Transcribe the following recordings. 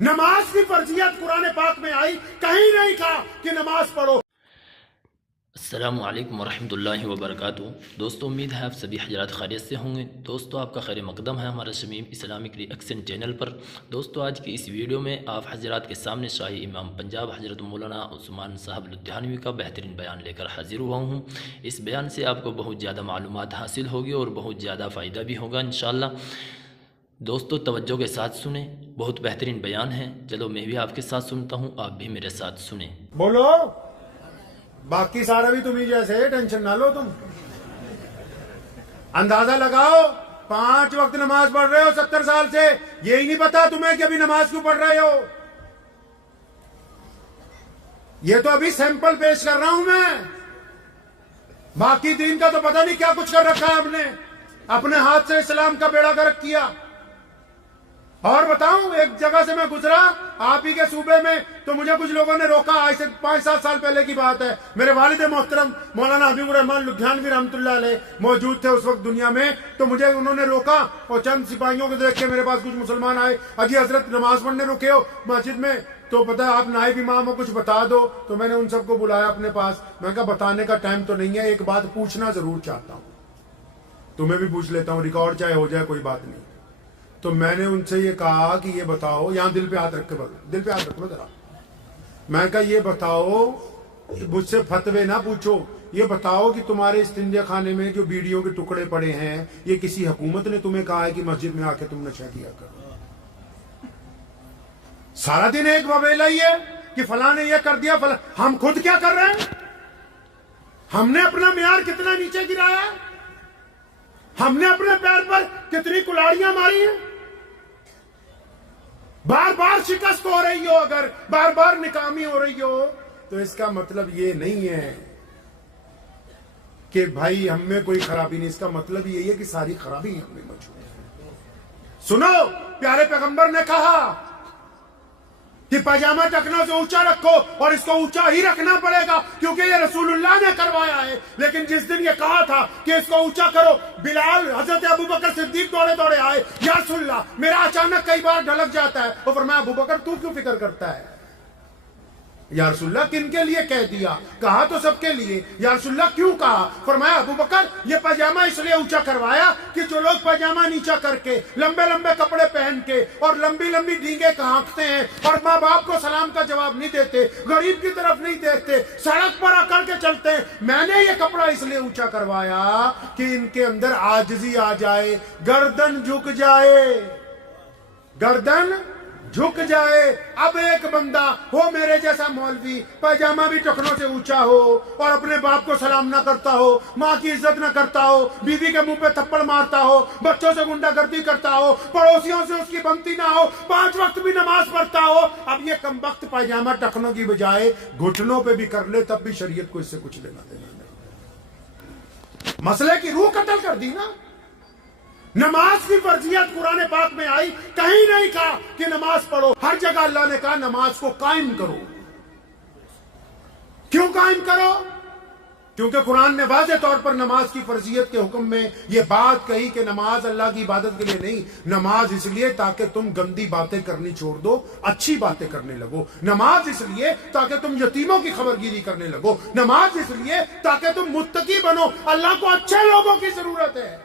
نماز کی فرضیت قرآن پاک میں آئی، کہیں نہیں کہا کہ نماز پڑھو۔ السلام علیکم ورحمۃ اللہ وبرکاتہ۔ دوستو امید ہے آپ سبھی حضرات خیریت سے ہوں گے۔ دوستو آپ کا خیر مقدم ہے ہمارا شمیم اسلامک ری ایکشن چینل پر۔ دوستو آج کی اس ویڈیو میں آپ حضرات کے سامنے شاہی امام پنجاب حضرت مولانا عثمان صاحب لدھیانوی کا بہترین بیان لے کر حاضر ہوا ہوں۔ اس بیان سے آپ کو بہت زیادہ معلومات حاصل ہوگی اور بہت زیادہ فائدہ بھی ہوگا انشاءاللہ۔ دوستو توجہ کے ساتھ سنیں، بہت بہترین بیان ہے۔ چلو میں بھی آپ کے ساتھ سنتا ہوں، آپ بھی میرے ساتھ سنیں۔ بولو، باقی سارا بھی تمہیں جیسے، ٹینشن نہ لو تم۔ اندازہ لگاؤ، 5 وقت نماز پڑھ رہے ہو 70 سال سے، یہی نہیں پتا تمہیں کہ ابھی نماز کیوں پڑھ رہے ہو؟ یہ تو ابھی سیمپل پیش کر رہا ہوں میں، باقی دین کا تو پتہ نہیں کیا کچھ کر رکھا ہے ہم نے، اپنے ہاتھ سے اسلام کا بیڑا گرک کیا۔ اور بتاؤں، ایک جگہ سے میں گزرا آپ ہی کے صوبے میں، تو مجھے کچھ لوگوں نے روکا، آج سے 5-7 سال پہلے کی بات ہے۔ میرے والد محترم مولانا حبیب الرحمان لدھیانوی رحمۃ اللہ علیہ موجود تھے اس وقت دنیا میں، تو مجھے انہوں نے روکا اور چند سپاہیوں کو دیکھ کے میرے پاس کچھ مسلمان آئے، اجی حضرت نماز پڑھنے رکے ہو مسجد میں، تو پتہ ہے آپ نائب امام ہو، کچھ بتا دو۔ تو میں نے ان سب کو بلایا اپنے پاس، میں نے کہا بتانے کا ٹائم تو نہیں ہے، ایک بات پوچھنا ضرور چاہتا ہوں، تمہیں بھی پوچھ لیتا ہوں، ریکارڈ چاہے ہو جائے کوئی بات نہیں۔ تو میں نے ان سے یہ کہا کہ یہ بتاؤ، یہاں دل پہ ہاتھ رکھ کے بتاؤ، دل پہ ہاتھ رکھ لو ذرا۔ میں نے کہا یہ بتاؤ، مجھ سے فتوے نہ پوچھو، یہ بتاؤ کہ تمہارے استنجا خانے میں جو بیڑیوں کے ٹکڑے پڑے ہیں، یہ کسی حکومت نے تمہیں کہا ہے کہ مسجد میں آ کے تم نشہ کیا کرو؟ سارا دن ایک وبیلا ہی ہے کہ فلاں نے یہ کر دیا، فلاں۔ ہم خود کیا کر رہے ہیں؟ ہم نے اپنا معیار کتنا نیچے گرایا ہے؟ ہم نے اپنے پیر پر کتنی کلاڑیاں ماری ہیں؟ بار بار شکست ہو رہی ہو، اگر بار بار ناکامی ہو رہی ہو، تو اس کا مطلب یہ نہیں ہے کہ بھائی ہم میں کوئی خرابی نہیں، اس کا مطلب یہی ہے کہ ساری خرابی ہم میں موجود ہے۔ سنو، پیارے پیغمبر نے کہا کہ پاجامہ ٹکنا سے اونچا رکھو، اور اس کو اونچا ہی رکھنا پڑے گا کیونکہ یہ رسول اللہ نے کروایا ہے۔ لیکن جس دن یہ کہا تھا کہ اس کو اونچا کرو، بلال حضرت ابوبکر صدیق دوڑے دوڑے آئے، یا رسول اللہ میرا اچانک کئی بار ڈھلک جاتا ہے۔ وہ فرمایا ابوبکر تو کیوں فکر کرتا ہے؟ یا رسول اللہ کن کے لیے کہہ دیا؟ کہا تو سب کے لیے۔ یا رسول اللہ کیوں کہا؟ فرمایا ابوبکر یہ پاجامہ اس لیے اونچا کروایا کہ جو لوگ پاجامہ نیچا کر کے، لمبے لمبے کپڑے پہن کے اور لمبی لمبی ڈینگیں ہانکتے ہیں اور ماں باپ کو سلام کا جواب نہیں دیتے، غریب کی طرف نہیں دیکھتے، سڑک پر آ کر کے چلتے ہیں، میں نے یہ کپڑا اس لیے اونچا کروایا کہ ان کے اندر عاجزی آ جائے، گردن جھک جائے، گردن جھک جائے۔ اب ایک بندہ ہو میرے جیسا مولوی، پاجامہ بھی ٹخنوں سے اونچا ہو اور اپنے باپ کو سلام نہ کرتا ہو، ماں کی عزت نہ کرتا ہو، بیوی کے منہ پہ تھپڑ مارتا ہو، بچوں سے گنڈا گردی کرتا ہو، پڑوسیوں سے اس کی بنتی نہ ہو، 5 وقت بھی نماز پڑھتا ہو، اب یہ کمبخت پاجامہ ٹخنوں کی بجائے گھٹنوں پہ بھی کر لے، تب بھی شریعت کو اس سے کچھ لینا دینا نہیں۔ مسئلے کی روح قتل کر دی نا۔ نماز کی فرضیت قرآن پاک میں آئی، کہیں نہیں کہا کہ نماز پڑھو، ہر جگہ اللہ نے کہا نماز کو قائم کرو۔ کیوں قائم کرو؟ کیونکہ قرآن نے واضح طور پر نماز کی فرضیت کے حکم میں یہ بات کہی کہ نماز اللہ کی عبادت کے لیے نہیں، نماز اس لیے تاکہ تم گندی باتیں کرنی چھوڑ دو، اچھی باتیں کرنے لگو۔ نماز اس لیے تاکہ تم یتیموں کی خبرگیری کرنے لگو۔ نماز اس لیے تاکہ تم متقی بنو، اللہ کو اچھے لوگوں کی ضرورت ہے۔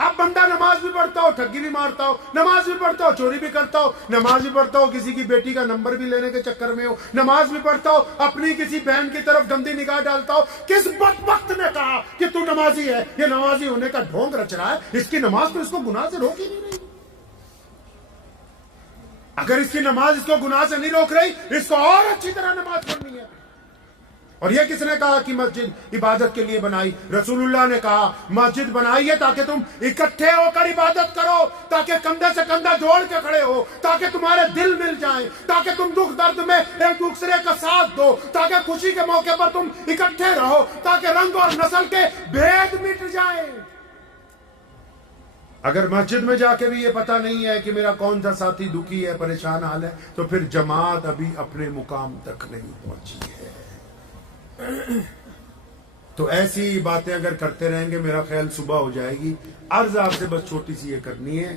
اب بندہ نماز بھی پڑھتا ہو، ٹھگی بھی مارتا ہو، نماز بھی پڑھتا ہو، چوری بھی کرتا ہو، نماز بھی پڑھتا ہو، کسی کی بیٹی کا نمبر بھی لینے کے چکر میں ہو، نماز بھی پڑھتا ہو، اپنی کسی بہن کی طرف گندی نگاہ ڈالتا ہو۔ کس بدبخت نے کہا کہ تو نمازی ہے؟ یہ نمازی ہونے کا ڈھونگ رچ رہا ہے، اس کی نماز تو اس کو گناہ سے روک ہی نہیں رہی۔ اگر اس کی نماز اس کو گناہ سے نہیں روک رہی، اس کو اور اچھی طرح نماز پڑھنی ہے۔ اور یہ کس نے کہا کہ مسجد عبادت کے لیے بنائی؟ رسول اللہ نے کہا مسجد بنائی ہے تاکہ تم اکٹھے ہو کر عبادت کرو، تاکہ کندھے سے کندھا جوڑ کے کھڑے ہو، تاکہ تمہارے دل مل جائیں، تاکہ تم دکھ درد میں ایک دوسرے کا ساتھ دو، تاکہ خوشی کے موقع پر تم اکٹھے رہو، تاکہ رنگ اور نسل کے بھید مٹ جائیں۔ اگر مسجد میں جا کے بھی یہ پتہ نہیں ہے کہ میرا کون سا ساتھی دکھی ہے، پریشان حال ہے، تو پھر جماعت ابھی اپنے مقام تک نہیں پہنچی ہے۔ تو ایسی باتیں اگر کرتے رہیں گے، میرا خیال صبح ہو جائے گی۔ عرض آپ سے بس چھوٹی سی یہ کرنی ہے